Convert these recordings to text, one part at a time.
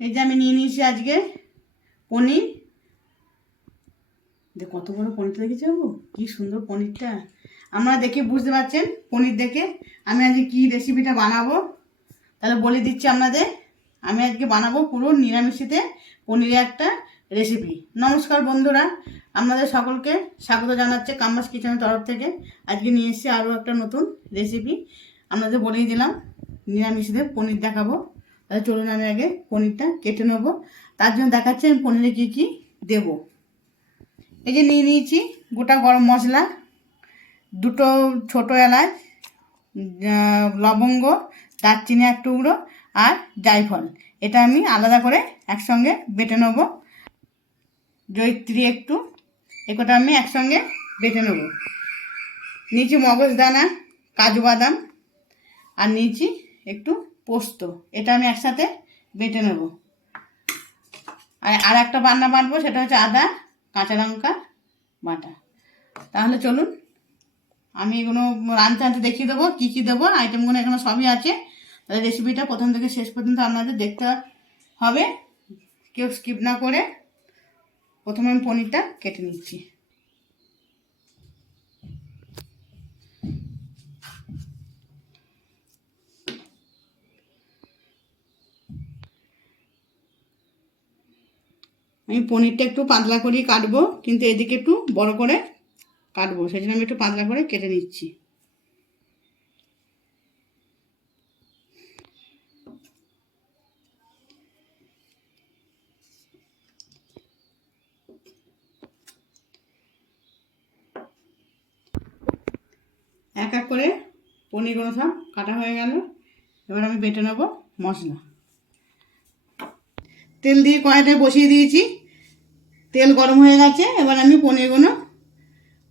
এই যে আমি নিয়ে নিয়েছি আজকে পনির। কত বড় পনিরটা দেখেছি বাবু, কি সুন্দর পনিরটা। আপনারা দেখে বুঝতে পারছেন পনির দেখে আমি আজকে কি রেসিপিটা বানাবো। তাহলে বলে দিচ্ছি আপনাদের, আমি আজকে বানাবো পুরো নিরামিষিতে পনিরের একটা রেসিপি। নমস্কার বন্ধুরা, আপনাদের সকলকে স্বাগত জানাচ্ছে কাম্বাস কিচেনের তরফ থেকে। আজকে নিয়ে এসেছি আরও একটা নতুন রেসিপি। আপনাদের বলেই দিলাম নিরামিষিতে পনির দেখাবো। তাহলে চলুন আমি আগে পনিরটা কেটে নেবো। তার জন্য দেখাচ্ছি আমি পনিরে কী কী দেবো। এই যে নিয়ে নিয়েছি গোটা গরম মশলা, দুটো ছোটো এলাচ, লবঙ্গ, দারচিনি এক টুকরো আর জায়ফল। এটা আমি আলাদা করে একসঙ্গে বেটে নেবো। জয়িত্রী একটু, এগুলোটা আমি একসঙ্গে বেটে নেবো। নিয়েছি মগজদানা, কাজু বাদাম আর নিয়েছি একটু পোস্ত। এটা আমি একসাথে বেটে নেব। আর একটা বাটবো, সেটা হচ্ছে আদা কাঁচা লঙ্কা বাটা। তাহলে চলুন আমি এগুলো রাঁধতে রাঁধতে দেখিয়ে দেবো কী কী দেবো। আইটেমগুলো এখানে সবই আছে। তাহলে রেসিপিটা প্রথম থেকে শেষ পর্যন্ত আপনাদের দেখতে হবে, কেউ স্কিপ না করে। প্রথমে আমি পনিরটা কেটে নিচ্ছি। আমি পনিরটা একটু পাতলা করেই কাটবো, কিন্তু এদিকে একটু বড় করে কাটবো, সেই জন্য আমি একটু পাতলা করে কেটে নিচ্ছি। এক এক করে পনিরগুলো সব কাটা হয়ে গেল। এবার আমি বেটে নেবো মশলা। তেল দিয়ে কড়াইটায় বসিয়ে দিয়েছি, তেল গরম হয়ে গেছে। এবার আমি পনিরগুলো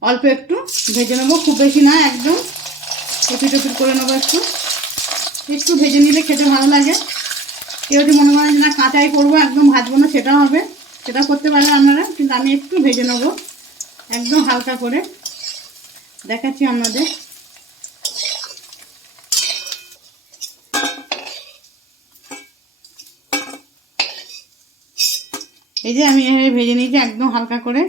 অল্প একটু ভেজে নেবো, খুব বেশি না, একদম টপিট করে নেবো। একটু একটু ভেজে নিলে খেতে ভালো লাগে। কেউ যদি মনে করেন না কাঁচাই করবো, একদম ভাজবো না, সেটাও হবে, সেটা করতে পারেন আপনারা, কিন্তু আমি একটু ভেজে নেবো একদম হালকা করে। দেখাচ্ছি আপনাদের। এই যে আমি এভাবে ভেজে নিয়েছি একদম হালকা করে।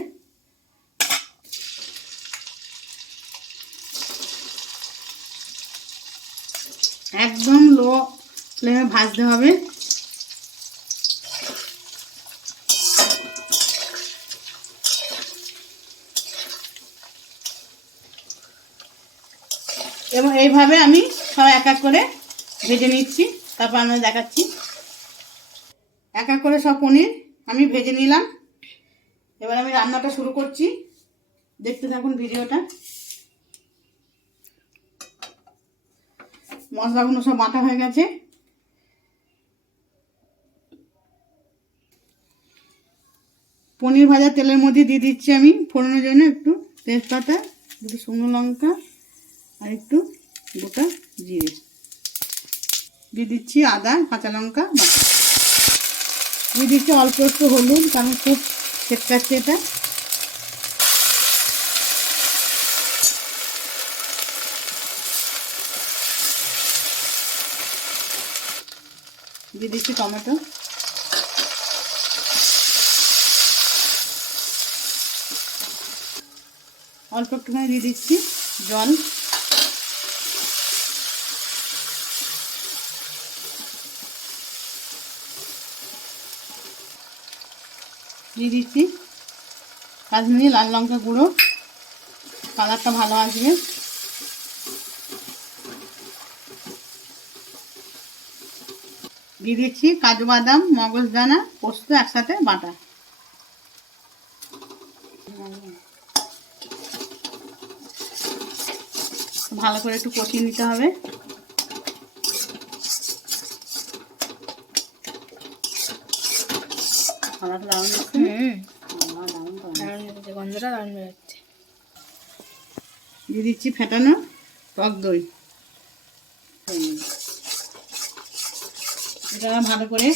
একদম লো ফ্লেমে ভাজতে হবে। এবং এইভাবে আমি সব এক এক করে ভেজে নিচ্ছি, তারপর আমি দেখাচ্ছি। এক এক করে সব পনির আমি ভেজে নিলাম। এবার আমি রান্নাটা শুরু করছি, দেখতে থাকুন ভিডিওটা। মশলাগুলো সব বাটা হয়ে গেছে। পনির ভাজা তেলের মধ্যে দিয়ে দিচ্ছি আমি ফোড়নের জন্য একটু তেজপাতা, দুটো শুকনো লঙ্কা আর একটু গোটা জিরে। দিয়ে দিচ্ছি আদা কাঁচা লঙ্কা বাটা। দিয়ে দিচ্ছি অল্প একটু হলুদ, কারণ খুব ছেটকাচ্ছে এটা। দিয়ে দিচ্ছি টমেটো। অল্প একটুখানি দিয়ে দিচ্ছি জল। দিয়ে দিচ্ছি কাশ্মীরি লাল লঙ্কা গুঁড়ো, কালারটা ভালো আসবে। দিয়ে দিচ্ছি কাজু বাদাম, মগজদানা, পোস্ত একসাথে বাটা। ভালো করে একটু কষিয়ে নিতে হবে। দিয়ে দিচ্ছি ফেটানো টক দই। এটা ভালো করে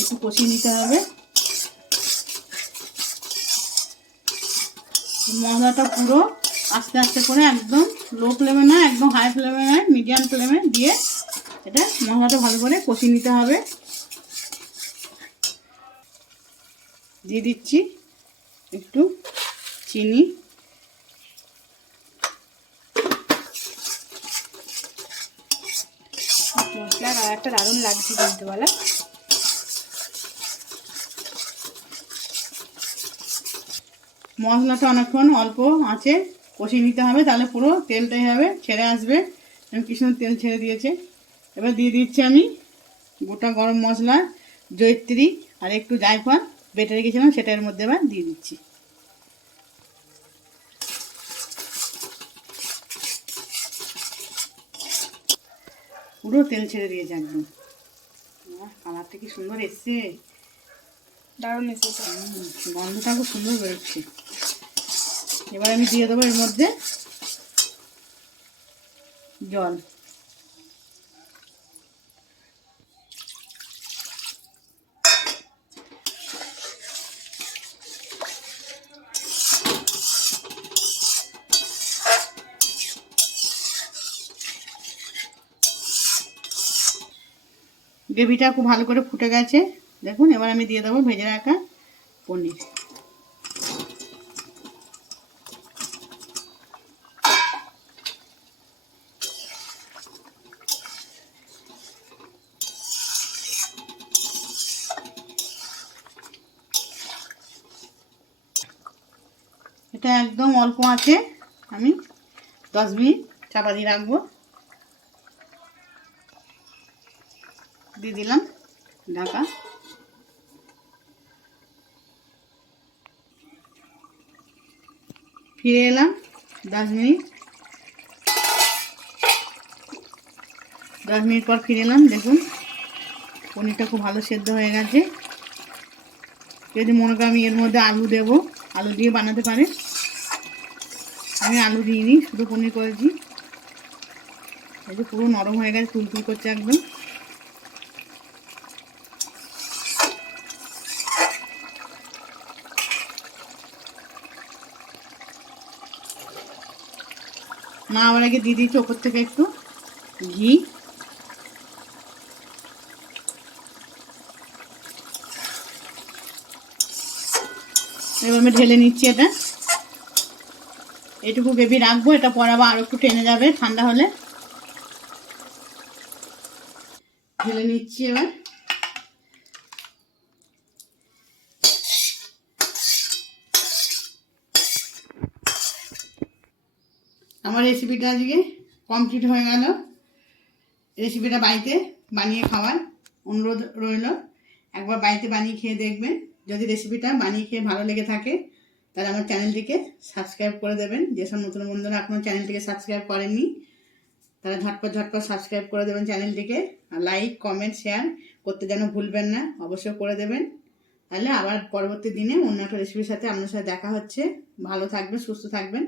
একটু কষিয়ে নিতে হবে। মশলাটা পুরো আস্তে আস্তে করে, একদম লো ফ্লেমে না, একদম হাই ফ্লেমে নয়, মিডিয়াম ফ্লেমে দিয়ে এটা মশলাটা ভালো করে কষিয়ে নিতে হবে। দিয়ে দিচ্ছি একটু চিনি, মশলার কালারটা দারুণ লাগছে কিন্তু বলো। মশলাটা অনেকক্ষণ অল্প আছে কষিয়ে নিতে হবে, তাহলে পুরো তেলটাই হবে ছেড়ে আসবে। কি সুন্দর তেল ছেড়ে দিয়েছে। এবার দিয়ে দিচ্ছি আমি গোটা গরম মশলা, জয়িত্রী আর একটু জায়ফল বেটে রেখেছিলাম, সেটা এর মধ্যে এবার দিয়ে দিচ্ছি। পুরো তেল ছেড়ে দিয়েছে একদম। কালারটা কি সুন্দর এসছে, দারুণ এসেছে। গন্ধটা খুব সুন্দর বেরোচ্ছে। এবার আমি দিয়ে দেবো এর মধ্যে জল। গ্রেভিটা খুব ভালো করে ফুটে গেছে দেখুন। এবার আমি দিয়ে দেবো ভেজে রাখা পনির। এটা একদম অল্প আছে, আমি 10 মিনিট চাপা দিয়ে রাখবো। দিয়ে দিলাম ঢাকা। ফিরে এলাম 10 মিনিট। 10 মিনিট পর ফিরে এলাম, দেখুন পনিরটা খুব ভালো সেদ্ধ হয়ে গেছে। যদি মনে করেন আমি এর মধ্যে আলু দেবো, আলু দিয়ে বানাতে পারে। আমি আলু দিইনি, শুধু পনির করেছি। এই যে পুরো নরম হয়ে গেছে, তুলতুল করছে একদম। না আবার আগে দিয়ে দিয়েছি ওপর থেকে একটু ঘি। এবার আমি ঢেলে নিচ্ছি এটা। এটুকু গ্রেভি রাখবো, এটা পরে আবার আরো একটু টেনে যাবে ঠান্ডা হলে। ঢেলে নিচ্ছি এবার। আমার রেসিপিটা আজকে কমপ্লিট হয়ে গেল। রেসিপিটা বাড়িতে বানিয়ে খাওয়ার অনুরোধ রইল। একবার বাড়িতে বানিয়ে খেয়ে দেখবেন। যদি রেসিপিটা বানিয়ে খেয়ে ভালো লেগে থাকে তাহলে আমার চ্যানেলটিকে সাবস্ক্রাইব করে দেবেন। যেসব নতুন বন্ধুরা এখনও চ্যানেলটিকে সাবস্ক্রাইব করেননি তারা ঝটপট সাবস্ক্রাইব করে দেবেন চ্যানেলটিকে। আর লাইক কমেন্ট শেয়ার করতে যেন ভুলবেন না, অবশ্যই করে দেবেন। তাহলে আবার পরবর্তী দিনে অন্য একটা রেসিপির সাথে আপনার সাথে দেখা হচ্ছে। ভালো থাকবেন, সুস্থ থাকবেন।